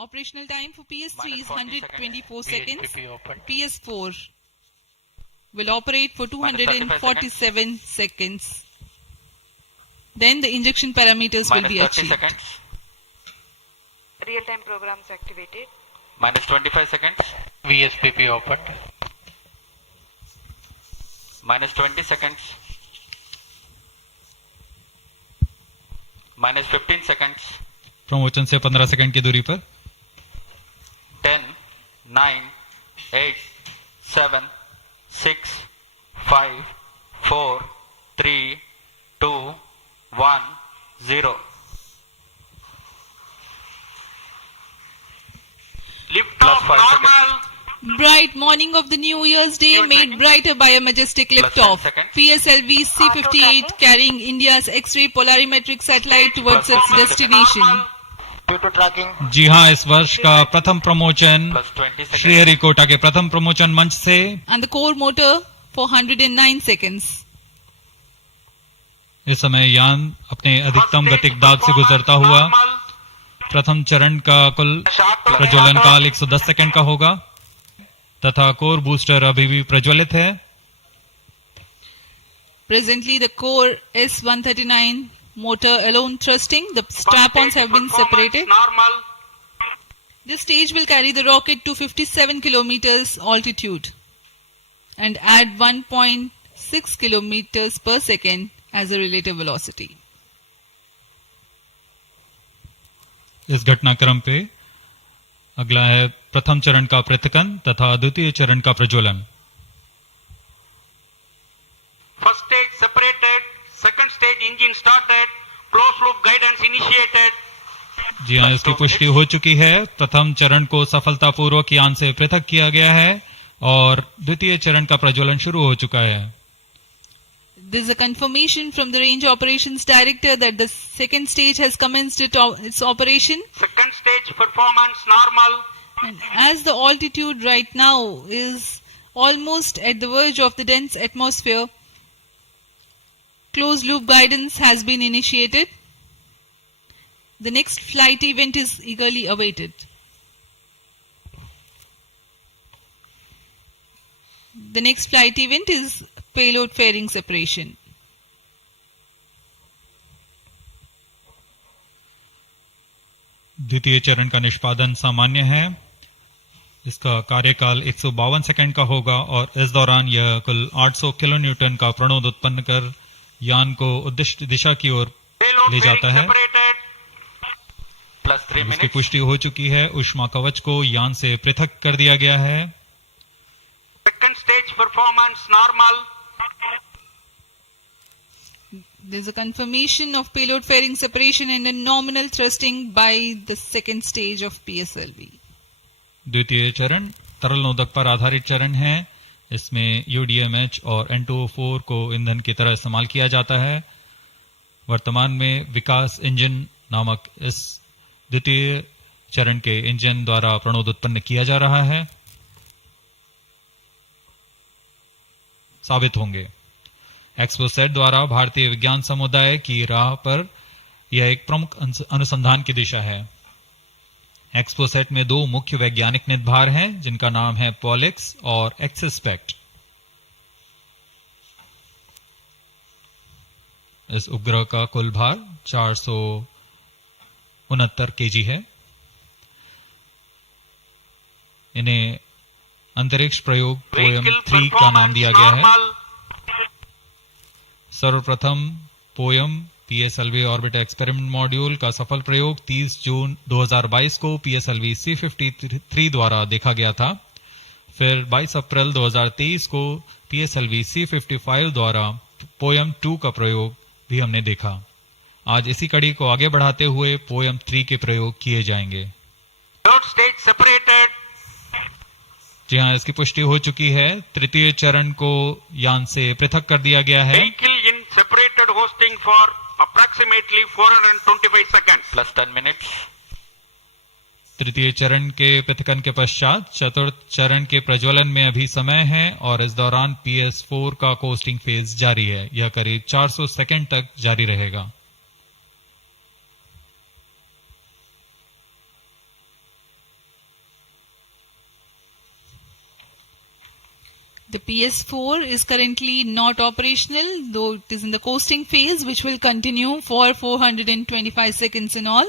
Operational time for PS3 is 124 seconds. seconds. PS4 will operate for 247 seconds. Then the injection parameters will be achieved. Seconds. Real-time programs activated. Minus 25 seconds. VSPP opened. Minus 20 seconds. Minus 15 seconds. Promotion से 15 second की दूरी पर 10, 9, 8, 7, 6, 5, 4, 3, 2, 1, 0. Lift Plus off 5 normal. Bright morning of the New Year's Day made brighter by a majestic Plus liftoff. 10 seconds. PSLV C-58 carrying India's X-ray polarimetric satellite towards Plus its 10 destination. Due to tracking. जी हाँ, इस वर्ष का प्रथम promotion Plus 20 seconds. Sriharikota के प्रथम promotion मंच से And the core motor for 109 seconds. इस समय यान अपने अधिकतम गतिक दाब से गुजरता हुआ प्रथम चरण का कुल प्रज्वलन काल 110 सेकंड का होगा तथा कोर बूस्टर अभी भी प्रज्वलित है। Presently, the core S-139 motor alone thrusting. The strap-ons have been separated. Normal. This stage will carry the rocket to 57 kilometers altitude and add 1.6 kilometers per second as a relative velocity. इस घटनाक्रम पे अगला है प्रथम चरण का पृथकन तथा द्वितीय चरण का प्रज्वलन। First stage separated. Second stage engine started. Closed loop guidance initiated. जी हाँ, इसकी पुष्टि हो चुकी है। प्रथम चरण को सफलतापूर्वक यान से पृथक किया गया है और द्वितीय चरण का प्रज्वलन शुरू हो चुका है। There is a confirmation from the Range Operations Director that the second stage has commenced its operation. Second stage performance normal. And as the altitude right now is almost at the verge of the dense atmosphere, closed loop guidance has been initiated. The next flight event is eagerly awaited. The next flight event is payload fairing separation. द्वितीय चरण का निष्पादन सामान्य है। इसका कार्यकाल 152 second का होगा और इस दौरान यह कुल 800 किलो न्यूटन का प्रणोद उत्पन्न कर यान को उद्दिष्ट दिशा की ओर Payload ले fairing जाता है। separated. Plus 3 इसकी minutes. पुष्टि हो चुकी है। ऊष्मा कवच को यान से पृथक कर दिया गया है। Second stage performance normal. There is a confirmation of payload fairing separation and a nominal thrusting by the second stage of PSLV. द्वितीय चरण तरल नोदक पर आधारित चरण है। इसमें UDMH और N2O4 को ईंधन की तरह इस्तेमाल किया जाता है। वर्तमान में विकास इंजन नामक इस द्वितीय चरण के इंजन द्वारा प्रणोद उत्पन्न किया जा रहा है। साबित होंगे। एक्सपोसेट द्वारा भारतीय विज्ञान समुदाय की राह पर यह एक प्रमुख अनुसंधान की दिशा है। एक्सपोसेट में दो मुख्य वैज्ञानिक निदभार हैं जिनका नाम है पॉलिक्स और एक्सस्पेक्ट। इस उपग्रह का कुल भार 469 केजी है। इन्हें अंतरिक्ष प्रयोग पोयम Vehicle 3 का नाम performance दिया गया है। normal. सर्वप्रथम poem PSLV orbit experiment module का सफल प्रयोग 30 जून 2022 को PSLV C-53 द्वारा देखा गया था। फिर 22 अप्रैल 2023 को PSLV C-55 द्वारा पोयम 2 का प्रयोग भी हमने देखा। आज इसी कड़ी को आगे बढ़ाते हुए पोयम 3 के प्रयोग किए जाएंगे। Third stage separated. जी हाँ, इसकी पुष्टि हो चुकी है। तृतीय चरण को यान से पृथक कर दिया गया है। Vehicle in separated hosting for approximately 425 seconds. Plus 10 minutes. तृतीय चरण के पृथकन के पश्चात चतुर्थ चरण के प्रज्वलन में अभी समय है और इस दौरान PS4 का कोस्टिंग फेज जारी है। यह करीब 400 सेकंड तक जारी रहेगा। The PS4 is currently not operational, though it is in the coasting phase, which will continue for 425 seconds in all.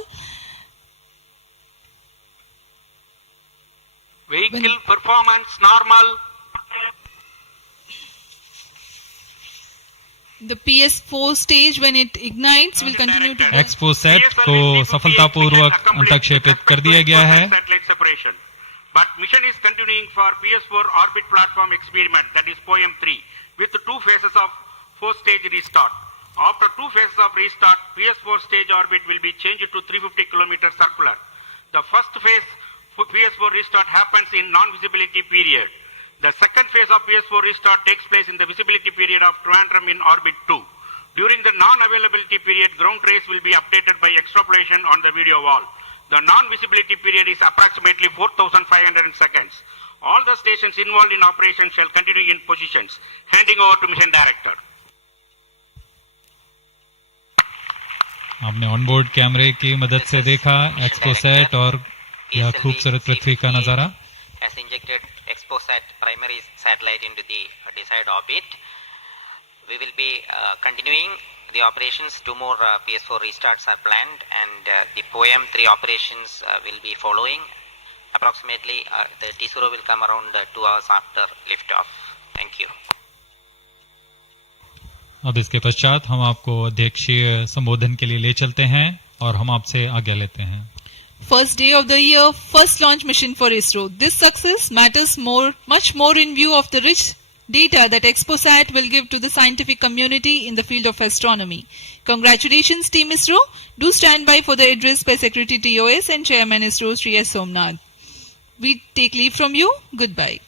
Vehicle performance normal. The PS4 stage, when it ignites, will continue to run. XPoSat को सफलतापूर्वक अंतक्षेपित कर दिया गया है. Satellite separation. But mission is continuing for PS4 orbit platform experiment, that is POEM 3, with 2 phases of 4-stage restart. After 2 phases of restart, PS4 stage orbit will be changed to 350 km circular. The first phase for PS4 restart happens in non-visibility period. The second phase of PS4 restart takes place in the visibility period of Trivandrum in orbit 2. During the non-availability period, ground trace will be updated by extrapolation on the video wall. The non-visibility period is approximately 4,500 seconds. All the stations involved in operation shall continue in positions. Handing over to mission director. आपने onboard कैमरे की मदद से देखा XPoSat और यह खूबसूरत पृथ्वी का नजारा. Has injected XPOSat primary satellite into the desired orbit. We will be continuing the operations. 2 more PS4 restarts are planned, and the POEM 3 operations will be following. Approximately the T0 will come around 2 hours after liftoff. Thank you. अब इसके पश्चात हम आपको अध्यक्षीय संबोधन के लिए ले चलते हैं और हम आपसे आज्ञा लेते हैं. First day of the year, first launch mission for ISRO. This success matters much more in view of the rich data that XPOSat will give to the scientific community in the field of astronomy. Congratulations, Team ISRO. Do stand by for the address by Secretary TOS and Chairman ISRO, Sri S. Somnath. We take leave from you. Goodbye.